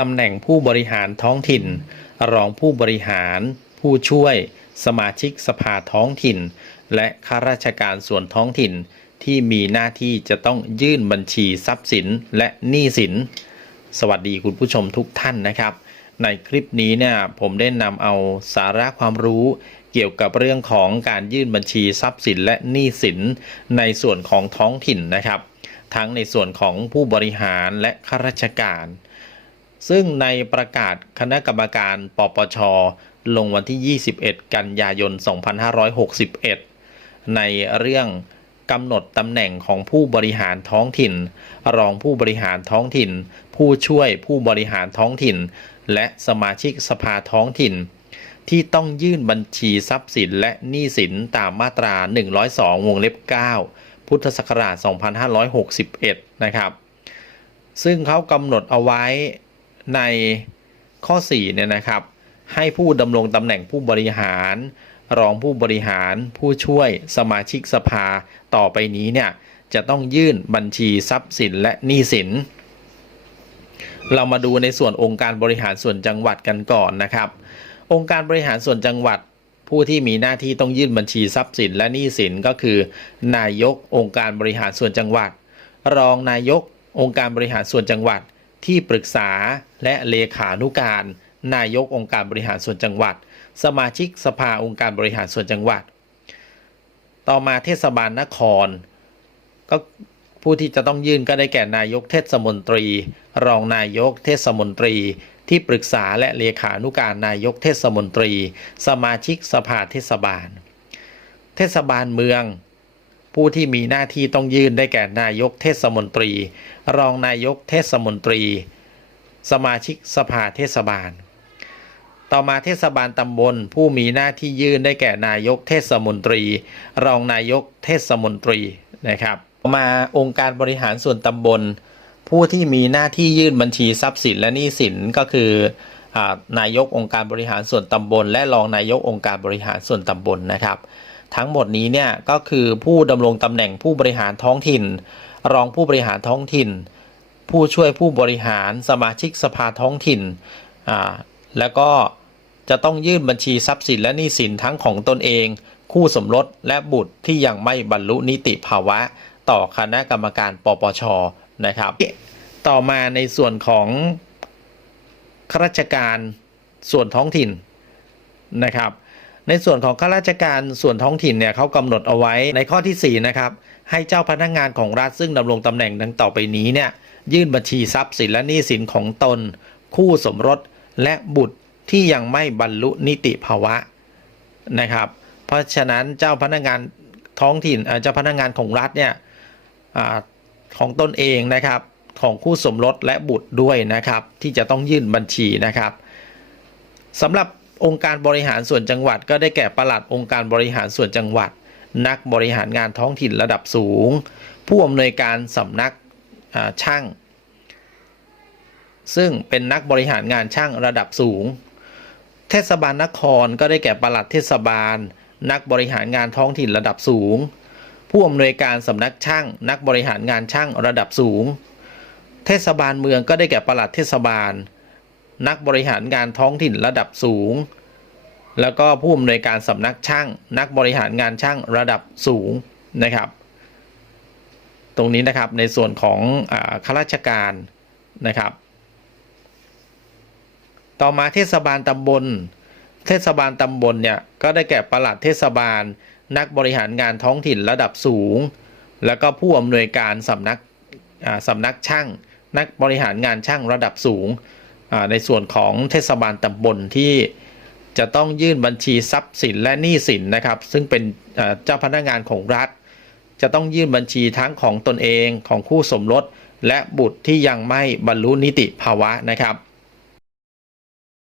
ตำแหน่งผู้บริหารท้องถิ่น รองผู้บริหาร ผู้ช่วย สมาชิกสภาท้องถิ่น และข้าราชการส่วนท้องถิ่น ที่มีหน้าที่จะต้องยื่นบัญชีทรัพย์สินและหนี้สิน สวัสดีคุณผู้ชมทุกท่านนะครับ ในคลิปนี้เนี่ยผมได้นำเอาสาระความรู้เกี่ยวกับเรื่องของการยื่นบัญชีทรัพย์สินและหนี้สินในส่วนของท้องถิ่นนะครับ ทั้งในส่วนของผู้บริหารและข้าราชการ ซึ่งในประกาศคณะกรรมการปปช ลงวันที่ 21 กันยายน 2561 ในเรื่องกำหนดตำแหน่งของผู้บริหารท้องถิ่น รองผู้บริหารท้องถิ่น ผู้ช่วยผู้บริหารท้องถิ่น และสมาชิกสภาท้องถิ่น ที่ต้องยื่นบัญชีทรัพย์สินและหนี้สินตามมาตรา 102 วงเล็บ 9 พุทธศักราช 2561 นะครับ ซึ่งเขากำหนดเอาไว้ ในข้อ4เนี่ยนะครับ ให้ผู้ดำรงตำแหน่งผู้บริหาร รองผู้บริหาร ผู้ช่วยสมาชิกสภาต่อไปนี้เนี่ยจะต้องยื่นบัญชีทรัพย์สินและหนี้สิน เรามาดูในส่วนองค์การบริหารส่วนจังหวัดกันก่อนนะครับ องค์การบริหารส่วนจังหวัดผู้ที่มีหน้าที่ต้องยื่นบัญชีทรัพย์สินและหนี้สินก็คือ นายกองค์การบริหารส่วนจังหวัด รองนายกองค์การบริหารส่วนจังหวัด ที่ปรึกษาและเลขานุการ นายกองค์การบริหารส่วนจังหวัด สมาชิกสภาองค์การบริหารส่วนจังหวัด ต่อมาเทศบาลนคร ก็ผู้ที่จะต้องยื่นก็ได้แก่นายกเทศมนตรี รองนายกเทศมนตรี ที่ปรึกษาและเลขานุการนายกเทศมนตรี สมาชิกสภาเทศบาล เทศบาลเมือง ผู้ที่มีหน้าที่ต้องยื่นได้แก่นายกเทศมนตรี รองนายกเทศมนตรี สมาชิกสภาเทศบาล ต่อมาเทศบาลตำบล ผู้มีหน้าที่ยื่นได้แก่นายกเทศมนตรี รองนายกเทศมนตรีนะครับ มาองค์การบริหารส่วนตำบล ผู้ที่มีหน้าที่ยื่นบัญชีทรัพย์สินและหนี้สินก็คืออนายกองค์การบริหารส่วนตำบล และรองนายกองค์การบริหารส่วนตำบลนะครับ ทั้งหมดนี้เนี่ยก็คือผู้ดำรงตำแหน่งผู้บริหารท้องถิ่น รองผู้บริหารท้องถิ่น ผู้ช่วยผู้บริหารสมาชิกสภาท้องถิ่นอ่าแล้วก็จะต้องยื่นบัญชีทรัพย์สินและหนี้สินทั้งของตนเอง คู่สมรสและบุตรที่ยังไม่บรรลุนิติภาวะ ต่อคณะกรรมการปปชนะครับ ต่อมาในส่วนของข้าราชการส่วนท้องถิ่นนะครับ ในส่วนของข้าราชการส่วนท้องถิ่นเนี่ยเขากำหนดเอาไว้ในข้อที่4นะครับให้เจ้าพนักงานของรัฐซึ่งดำรงตำแหน่งดังต่อไปนี้เนี่ยยื่นบัญชีทรัพย์สินและหนี้สินของตน คู่สมรสและบุตรที่ยังไม่บรรลุนิติภาวะนะครับ เพราะฉะนั้นเจ้าพนักงานท้องถิ่นเจ้าพนักงานของรัฐเนี่ยอของตนเองนะครับของคู่สมรสและบุตรด้วยนะครับ ที่จะต้องยื่นบัญชีนะครับสำหรับ องค์การบริหารส่วนจังหวัด ก็ได้แก่ประหลัดองค์การบริหารส่วนจังหวัด นักบริหารงานท้องถิ่นระดับสูง ผู้อำนวยการสำนักช่าง ซึ่งเป็นนักบริหารงานช่างระดับสูง เทศบาลนครก็ได้แก่ประหลัดเทศบาล นักบริหารงานท้องถิ่นระดับสูง ผู้อำนวยการสำนักช่าง นักบริหารงานช่างระดับสูง เทศบาลเมืองก็ได้แก่ประหลัดเทศบาล นักบริหารงานท้องถิ่นระดับสูง แล้วก็ผู้อำนวยการสำนักช่าง นักบริหารงานช่างระดับสูงนะครับ ตรงนี้นะครับในส่วนของอข้าราชการนะครับ ต่อมาเทศบาลตำบล เทศบาลตำบลเนี่ยก็ได้แก่ประหลัดเทศบาล นักบริหารงานท้องถิ่นระดับสูง แล้วก็ผู้อำนวยการสำนักสำนักช่าง นักบริหารงานช่างระดับสูง ในส่วนของเทศบาลตำบลที่จะต้องยื่นบัญชีทรัพย์สินและหนี้สินนะครับ ซึ่งเป็นเจ้าพนักงานของรัฐ จะต้องยื่นบัญชีทั้งของตนเองของคู่สมรส และบุตรที่ยังไม่บรรลุนิติภาวะนะครับ